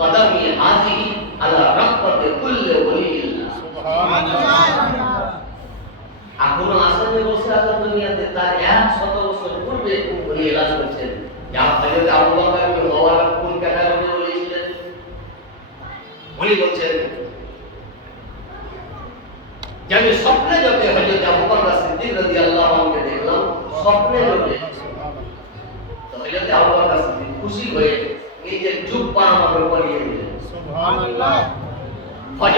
কদমি হাজিহি আলা রাহমাতি বসে আছেন দুনিয়াতে তার এক শত বছর পূর্বে উনি এলাজ করছেন যা কোন ক্যাটাগরি বলেছিলেন উনি বলছেন যে আমি স্বপ্নে যখন হজরত আবু বকর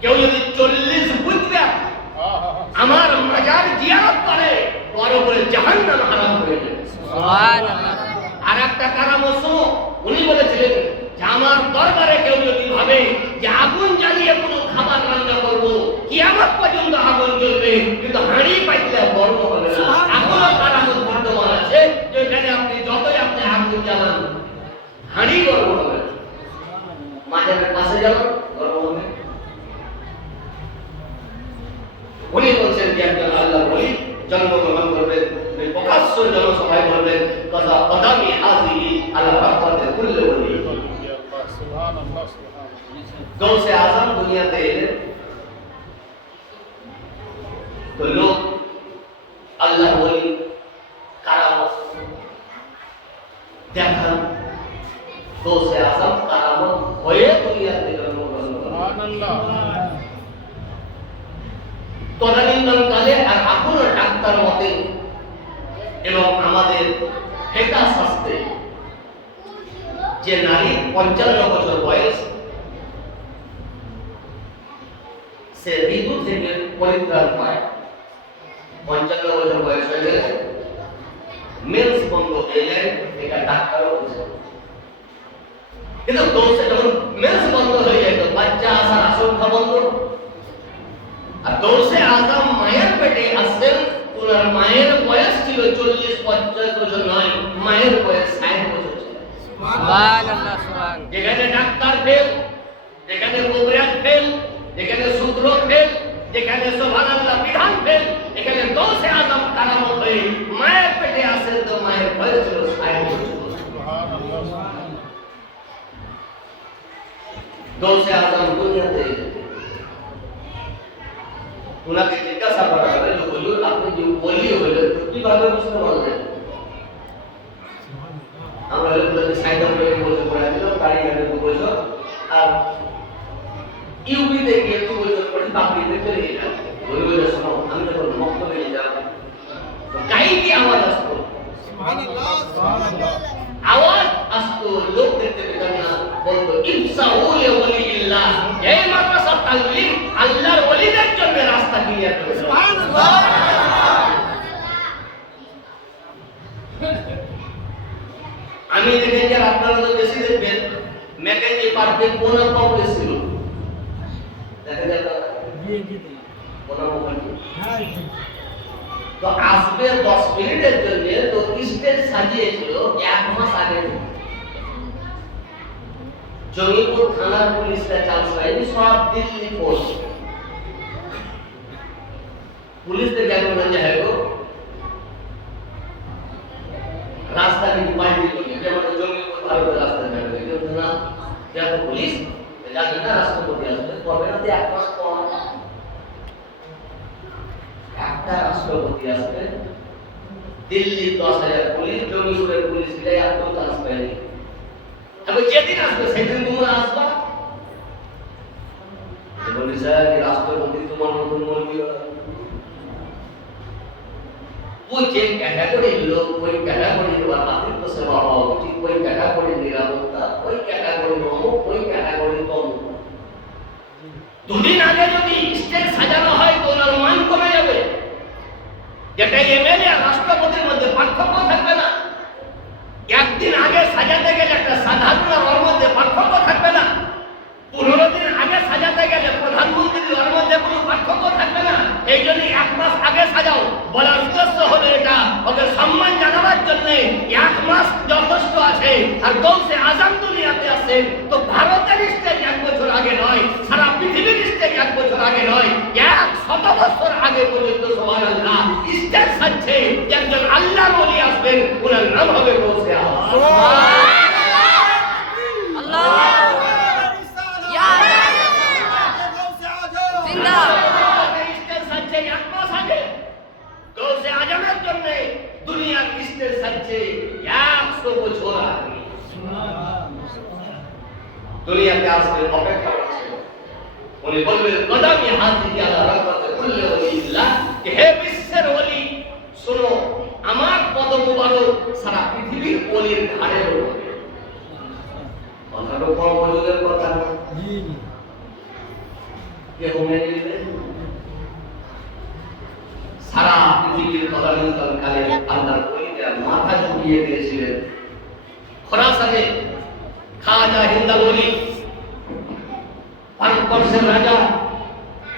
কেউ যদি চল্লিশ বুঝবে আমার মাজার জিয়ারত করে ওর উপরে জাহান্নাম হারাম হয়ে যাবে। আর একটা কারামত শোনো উনি বলেছিলেন যে আমার দরবারে কেউ যদি ভাবে যে আগুন জ্বালিয়ে কোনো খাবার রান্না করব কিয়ামত পর্যন্ত আগুন জ্বলবে কিন্তু হাঁড়ি পাইলে বর্ম হবে না। এখনও কারামত বর্তমান আছে যে এখানে আপনি যতই আপনি আগুন জ্বালান হাঁড়ি গরম হবে না। মাঝের পাশে জ্বালান উনি বলছেন যে একজন আল্লাহ বলি জন্মগ্রহণ করবেন উনি প্রকাশ্য জনসভায় বলবেন কথা কদামি হাজি আল্লাহ রহমতে কুল্লে বলি গৌসে আজম দুনিয়াতে এলেন তো লোক আল্লাহ বলি কারামত দেখান আমাদের ফেকা শাস্ত্রে যে নারী পঞ্চান্ন বছর বয়স, সে ঋতু থেকে পরিত্রাণ পায়। পঞ্চান্ন বছর বয়স হয়ে গেলে মেন্স বন্ধ হয়ে যায়, এটা ডাক্তারও বুঝে। কিন্তু দোষে যখন মেন্স বন্ধ হয়ে যায়, তো বাচ্চা আসার আশঙ্কা বন্ধ। আর দোষে আজম মায়ের পেটে আসছেন ওনার মায়ের বয়স ছিল চল্লিশ পঞ্চাশ বছর নয় মায়ের বয়স ষাট বছর ছিল। সুবহানাল্লাহ সুবহান। যেখানে ডাক্তার ফেল যেখানে কবরাজ ফেল যেখানে সূত্র ফেল যেখানে সোভানাল্লাহ বিধান ফেল এখানে দোষে আজম কারামত হয়ে মায়ের পেটে আসেন তো মায়ের বয়স ছিল ষাট বছর। দোষে আজম দুনিয়াতে। এলেন। ওনাকে হইলেন তো কীভাবে বুঝতে পারলেন আমরা হলো যে সাইকেল করে বসে পড়ে ছিল গাড়ি গাড়ি দু বছর, আর ইউপিতে গিয়ে দু বছর পরে চাকরিতে চলে গেলাম। ওই বলে শোনো, আমি যখন মক্তবে যাব তো গাইকে আওয়াজ আসতো আওয়াজ আসতো লোক দেখতে পেতাম না বলতো ইনসাউল ওয়ালিল্লাহ এই মাদ্রাসা তালিম আল্লাহর ওলিদের জন্য রাস্তা ক্লিয়ার করে দেওয়া। আমি আপনারা তো বেশি দেখবেন ম্যাকেঞ্জি পার্কে কোন কংগ্রেস ছিল তো? আসবে দশ মিনিটের জন্য, তো স্টেজ সাজিয়েছিল এক মাস আগে। জঙ্গিপুর থানার পুলিশরা চান্স পায়নি, সব দিল্লি পোস্ট পুলিশ দেখে এখন যে হ্যাঁ গো কিন্তু জঙ্গিপুর ভারতের রাস্তা যাবে কিন্তু না যত পুলিশ জানে রাষ্ট্রপতি এক মাস আসবে দিল্লির দশ হাজার পুলিশ পুলিশ মিলে একদম চান্স পায়নি তবে যেদিন আসবে তোমরা নতুন মন্ত্রী ওই ক্যাটাগরির লোক, ওই ক্যাটাগরির মাতৃত্ব হওয়া উচিত, ওই ক্যাটাগরির নিরাপত্তা, ওই ক্যাটাগরির দুদিন আগে যদি স্টেজ সাজানো হয় তোলার মান কমে যাবে। যেটা এমএলএ আর রাষ্ট্রপতির মধ্যে পার্থক্য থাকবে না। একদিন আগে সাজাতে গেলে একটা সাধারণ ওর মধ্যে পার্থক্য থাকবে না। পনেরো দিন আগে সাজাতে গেলে প্রধানমন্ত্রীর ওর মধ্যে কোনো পার্থক্য এই জন্য এক মাস আগে সাজাও। বলার উদ্দেশ্য হলো এটা। ওকে সম্মান জানাবার জন্য এক মাস যথেষ্ট আছে। আর গৌসে আজাম দুনিয়াতে আছে। তো ভারতের স্টেজ এক বছর আগে নয়, সারা পৃথিবীর স্টেজ এক বছর আগে নয়। দুনিয়াতে আসবে অপেক্ষা করছে। উনি বলবেন কদামি হাতি আল্লাহ রহমতে কুল্লে ওলিল্লাহ যে হে বিশ্বের ওলি? শোনো, আমার পদ সারা পৃথিবীর ওলির উপরে কথাটা কম মজুদের কথা মেনে নিবে? সারা পৃথিবীর তদানীন্তন কালে আল্লাহর ওলিরা মাথা ঝুঁকিয়ে দিয়েছিলেন। খরাসানে খাজা হিন্দাবলি ভারতবর্ষের রাজা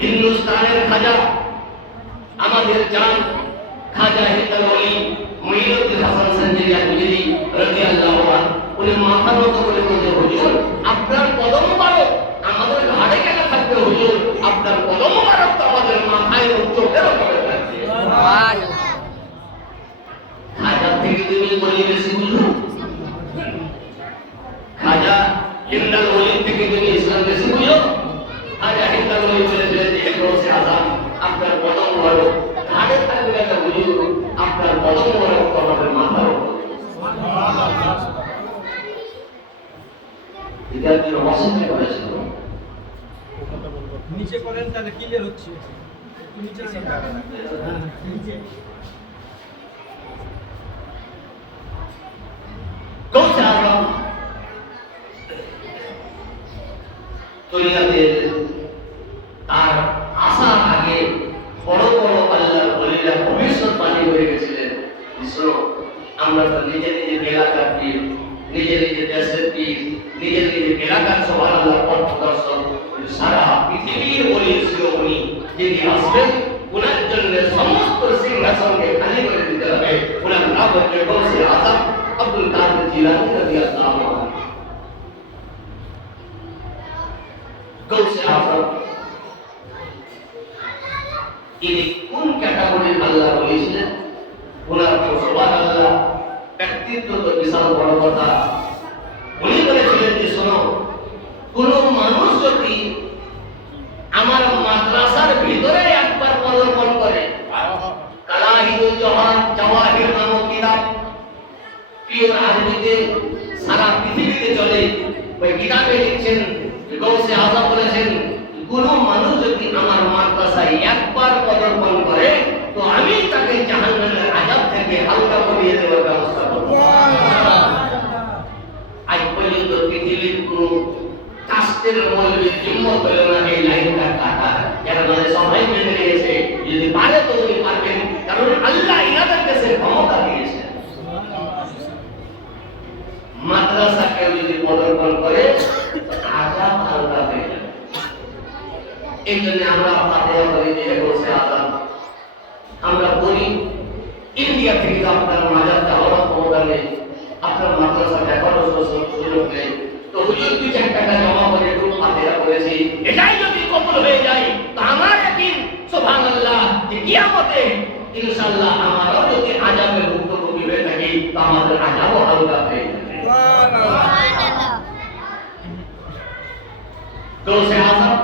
হিন্দুস্তানের খাজা আমাদের জান খাজা মঈনুদ্দিন হাসান সঞ্জরিয়া গুজরি রাদিয়াল্লাহু আনহু উনি মাথা নত করে বলতে হুজুর আপনার কদম মুবারক আমাদের ঘাড়ে কেন থাকবে হুজুর আপনার কদম মুবারক তো আমাদের মাথায় ও চোখের উপরে থাকবে সুবহানাল্লাহ খাজা থেকে তুমি বলি বেশি বুঝো খাজা হিন্দাল ওলি থেকে তুমি ইসলাম বেশি বুঝো খাজা হিন্দাল ওলি বলেছিলেন যে হে গৌসে আজম আপনার কদম বড় ঘাড়ে থাকবে একটা বুঝুন আপনার কদম বড় তো আমাদের মাথার উপর এটা কি করেছিল নিচে করেন তাহলে ক্লিয়ার হচ্ছে। নিচে নিচে গৌসে আজম দুনিয়াতে তার আসার আগে বড় বড় আল্লাহর বলিরা ভবিষ্যৎবাণী করে গেছিলেন শোনো আমরা তো নিজে নিজে এলাকার পীর নিজে নিজে দেশের পীর নিজে নিজে এলাকার সবার আল্লাহ পথ দর্শক সারা পৃথিবীর বলি ছিল উনি যিনি আসবেন ওনার জন্য সমস্ত সিংহাসনকে খালি করে দিতে হবে ওনার নাম হচ্ছে গৌসে আজম আব্দুল কাদের জিলানী রাদিয়াল্লাহু আনহু গৌসে আজম ইনি কোন ক্যাটাগরির আল্লাহ বলেছিলেন ওনার তো সবার আল্লাহ ব্যক্তিত্ব তো বিশাল বড় কথা উনি বলেছিলেন যে শোনো কোন মানুষ যদি আমার মাদ্রাসার ভিতরে একবার পদার্পণ করে। কোন মানুষ যদি আমার মাদ্রাসায় একবার পদার্পণ তাকে জাহান্নামের করিয়ে দেওয়ার ব্যবস্থা করব। আজ পর্যন্ত পৃথিবীর কোন কাস্টের মৌলবী হিম্মত পেল না এই লাইনটা। কাটা যারা মানে সবাই মেনে নিয়েছে যদি পারে তো উনি পারবেন কারণ আল্লাহ ইনাদের কাছে ক্ষমতা দিয়েছেন মাদ্রাসা কেউ যদি পদার্পণ করে আজাব হালকা হয়ে যাবে এই জন্য আমরা ফাতেহা করি যে হে বলছে আজাব আমরা বলি ইন্ডিয়া থেকে তো আপনার মাজার যাওয়ার ক্ষমতা নেই আপনার মাদ্রাসা দেখারও সু- সুযোগ নেই তো হুজুর দুই চার টাকা জমা করে একটু ফাতেহা করেছি এটাই যদি কবুল হয়ে যায় তো আমার একদিন সুবহানাল্লাহ, যে কিয়ামতে ইনশাআল্লাহ আমারও যদি আজাবের ভুক্তভোগী হয়ে থাকি, তো আমাদের আজাবও হালকা হয়ে যাবে। আজম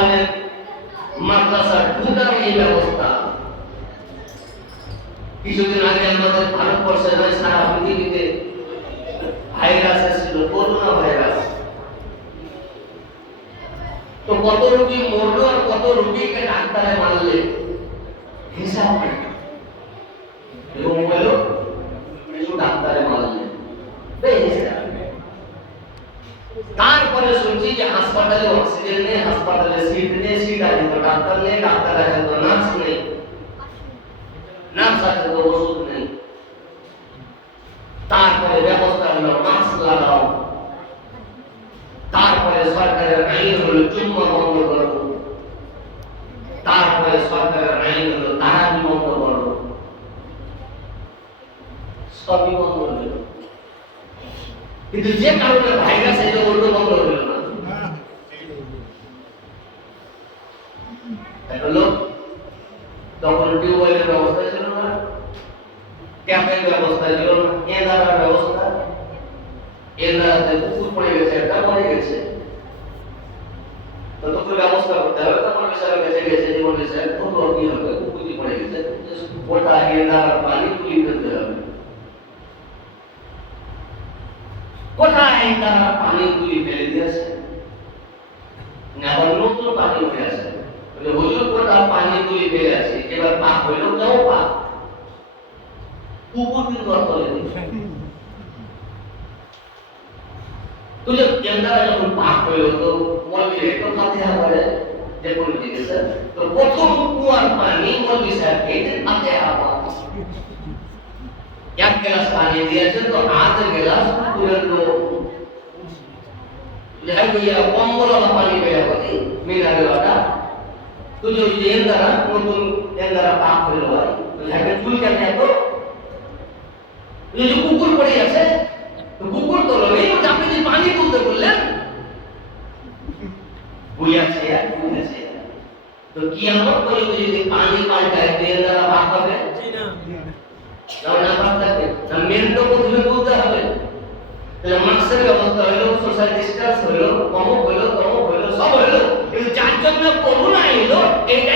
আনহু মাদ্রাসা ঢুকার এই ব্যবস্থা। কিছুদিন আগে আমাদের ভারতবর্ষে সারা পৃথিবীতে ভাইরাস এসেছিল, করোনা ভাইরাস। তো কত রোগী মরলো আর কত রোগীকে ডাক্তারে মারলে হিসাব নেই এরকম হলো কিছু ডাক্তারে মারলে বেহিসাব তারপরে শুনছি যে হাসপাতালে অক্সিজেন নেই হাসপাতালে সিট নেই সিট আছে তো ডাক্তার নেই ডাক্তার আছে তো নার্স নেই নার্স আছে তো ওষুধ যে কারণে ভাইরাস এটা বলতে বন্ধ হলো না তখন টিউবওয়েলের ব্যবস্থা ছিল না। ট্যাপের ব্যবস্থা ছিল না। এনারার ব্যবস্থা। এনারাতে পুকুর পড়ে গেছে, একটা মরে গেছে। তো তোকে ব্যবস্থা করতে হবে। তখন বিষয়ের কাছে গেছে, জীবন বিষয় কত কি হবে? পুকুরি পড়ে গেছে? গোটা এনারার পানি তুলি ফেলতে হবে। কোথায় তারা পানি তুলি ফেলে দিয়েছে। আবার নতুন পানি উঠে বলে, হুজুর কোথা পানি তুলি ফেলে আছে। এবার পাক হইল যাও পাক? কুকুর কিন্তু কুয়ার পানি দিয়েছে তো আধ গ্লাস পুরো তো ಲಿಹೈಯ হবে? না। না থাকে না মেন প্রথমে তুলতে হবে। তাহলে মানুষের ব্যবস্থা হলো সোশ্যাল ডিস্টেন্স হলো অমুক হলো তমুক হলো সব হলো। কিন্তু যার জন্য করোনা এলো এটাই